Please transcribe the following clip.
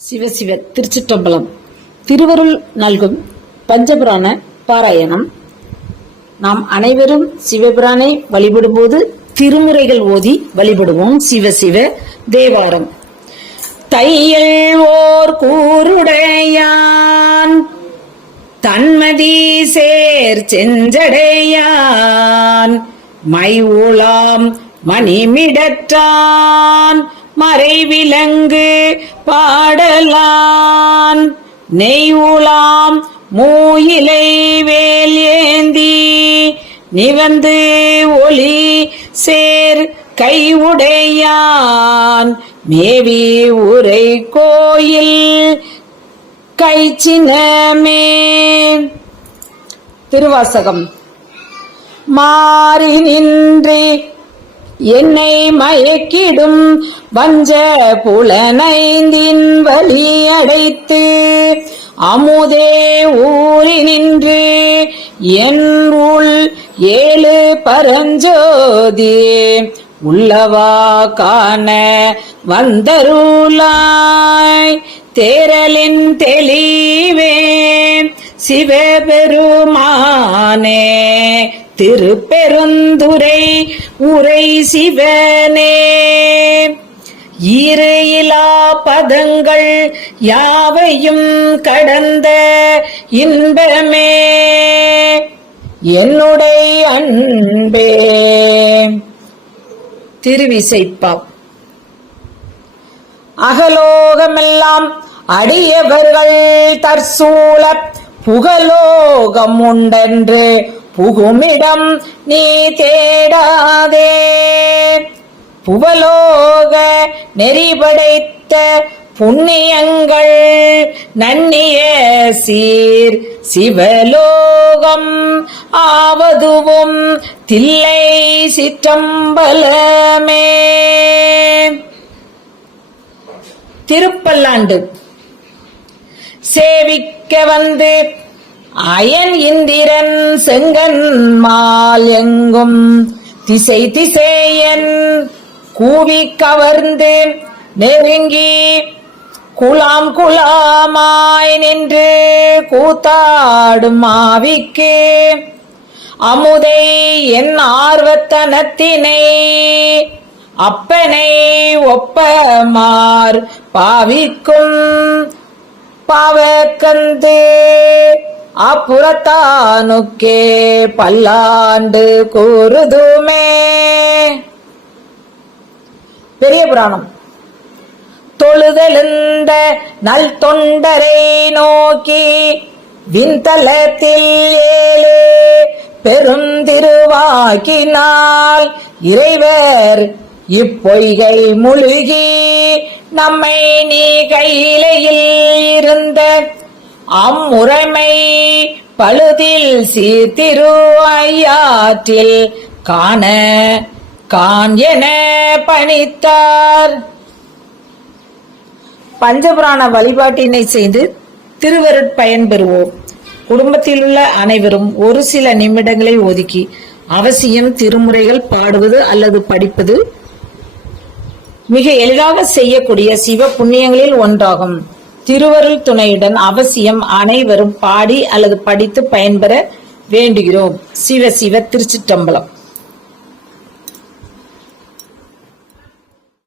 சிவசிவ திருச்சிற்றம்பலம். திருவருள் நல்கும் பஞ்சபுராண பாராயணம். நாம் அனைவரும் சிவபிரானை வழிபடும்போது திருமுறைகள் ஓதி வழிபடுவோம். சிவசிவ தேவாரம். தையல் ஓர் கூருடையான் தன்மதி சேர் செஞ்சடையான் மை ஊலாம் மணிமிடற்றான் மறைவிலங்கு பாடலான் நெய் ஊலாம் மூயிலை வேல் ஏந்தி நிவந்து ஒளி சேர் கைவுடையான் மேவி உரை கோயில் கைச்சினமே. திருவாசகம். மாறி நின்று என்னை மயக்கிடும் வஞ்ச புலனைந்தின் வழி அடைத்து அமுதே ஊறி நின்று என் உள் ஏழு பரஞ்சோதி உள்ளவா காண வந்தருளாய் தேரலின் தெளிவே சிவபெருமானே திருப்பெருந்துரை உரை சிவனே. ஈரு இலா பதங்கள் யாவையும் கடந்த இன்பமே என்னுடைய அன்பே. திருவிசைப்பா. அகலோகமெல்லாம் அடியவர்கள் தற்சூழ புகலோகம் உண்டென்று புகுமிடம் நீ தேடாதே. புவலோக நெறிபடைத்த புண்ணியங்கள் நன்னிய சீர் சிவலோகம் ஆவதுவும் தில்லை சிற்றம்பலமே. திருப்பல்லாண்டு. சேவிக்க வந்து அயன் இந்திரன் செங்கன்மால் எங்கும் திசை திசையன் கூவி கவர்ந்து நெருங்கி குலாம் குலாமாய் நின்று கூத்தாடும் ஆவிக்கு அமுதை என் ஆர்வத்தனத்தினை அப்பனை ஒப்பமார் பாவிக்கும் பாவக்கந்து அப்புறத்தானுக்கே பல்லாண்டு கூறுதுமே. பெரிய புராணம். தொழுதெழுந்த நல் தொண்டரை நோக்கி விண்தலத்தில் ஏழு பெருந்திருவாக்கினால் இறைவர் இப்பொய்கை முழுகி நம்மை நீ கையிலையில் இருந்த அம்முறைமை பழுதில் சீர்திருவாயாற்றில் காண கான் என பணித்தார். பஞ்சபுராண வழிபாட்டினை செய்து திருவருட்பயன் பெறுவோம். குடும்பத்தில் உள்ள அனைவரும் ஒரு சில நிமிடங்களை ஒதுக்கி அவசியம் திருமுறைகள் பாடுவது அல்லது படிப்பது மிக எளிதாக செய்யக்கூடிய சிவ புண்ணியங்களில் ஒன்றாகும். திருவருள் துணையுடன் அவசியம் அனைவரும் பாடி அல்லது படித்து பயன்பெற வேண்டுகிறோம். சிவ சிவ திருச்சிற்றம்பலம்.